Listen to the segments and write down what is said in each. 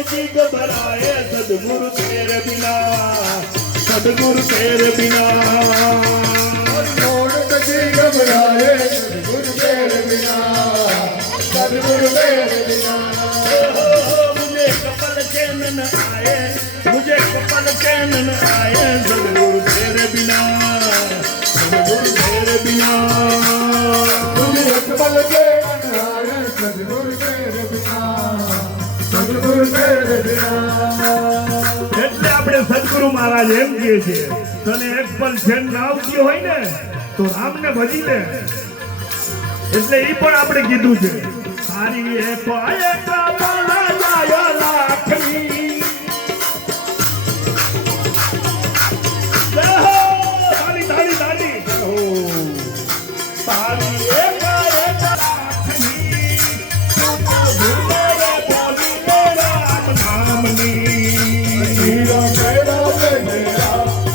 जी घबराए सदगुरु तेरे बिना, सदगुरु तेरे बिना। मोड़ जी घबराए सदगुरु तेरे बिना, सदगुरु तेरे बिना। मुझे कपल चैन न आए, मुझे कपल चैन न आए सदगुरु तेरे बिना, सदगुरु तेरे बिना। मुझे कपल चैन न आए सदगुरु तेरे बिना, सदगुरु तेरे बिना। એટલે આપણે સદગુરુ મહારાજ એમ કહે છે તને એક પલ ચેન ના આવતી હોય ને તો રામને ભજી લે, એટલે ઈ પણ આપણે કીધું છે સારી એક કામલા જાય લાખની દેહો તાળી તાળી તાળી હો સારી એક લાખની ભૂલે રે બોલી રે રામ નામની हीरा मेरा मेरा,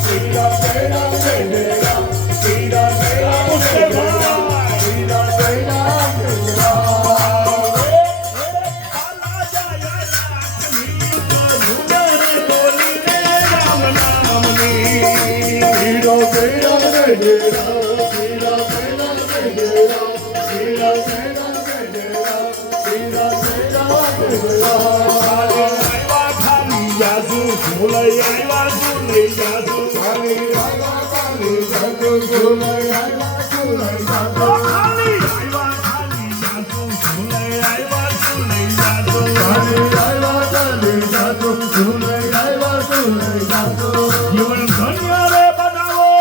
हीरा मेरा मेरा, हीरा मेरा मेरा, हीरा मेरा मेरा। हीरा मेरा मेरा, हीरा मेरा मेरा, हीरा मेरा मेरा, हीरा मेरा मेरा। જાદુ ભૂલાઈ આવ્યા ભૂલી જાદુ ખાલી આવ્યા ખાલી જાદુ ભૂલાઈ આવ્યા ભૂલાઈ જાદુ, ખાલી આવ્યા ખાલી જાદુ ભૂલાઈ આવ્યા ભૂલી જાદુ, ખાલી આવ્યા ખાલી જાદુ ભૂલાઈ આવ્યા ભૂલાઈ જાદુ। જીવન ધન્ય રે બનાવો,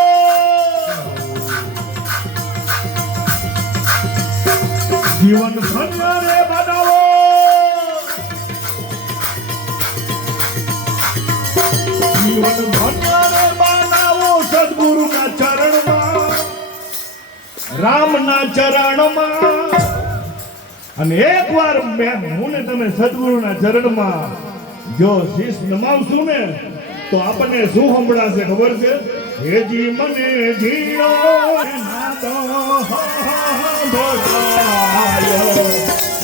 જીવન ધન્ય રે બનાવો, જીવન ધન્ય રે બનાવો સદગુરુના ચરણમાં, રામના ચરણમાં। અને એકવાર હું ને તમે સદગુરુના ચરણમાં જો શીશ નમાવશું ને તો આપણને શું સંભળાશે ખબર છે? હેજી મને જીણો નાદો સંભળાય,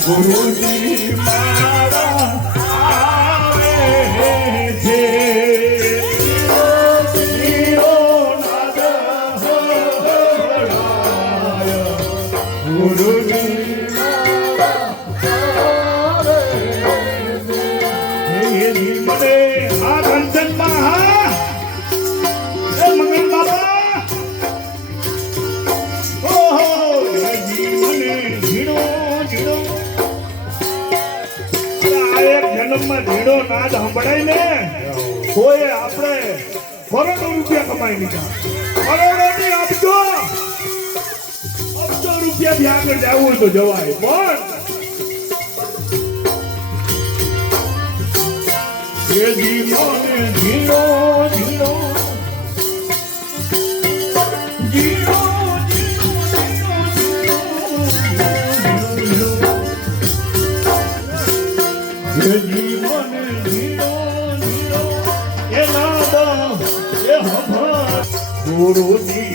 ગુરુજી મારા આવે છે, જીણો નાદો સંભળાય, ગુરુજી મને આ કંચનમાં હા એ મંગલ બાબા ઓહો મને ઝીણો ઝીણો આ એક જન્મમાં ઝીણો નાદ સંભળાય ને તોય આપણે કરોડો રૂપિયા કમાઈ લીધા, કરોડોની અબજો રૂપિયા થી આગળ જવું હોય તો જવાય, પણ ये जीवन जीरो जीरो जीरो ये जीवन जीरो जीरो ये नादा ये हमारा गुरु जी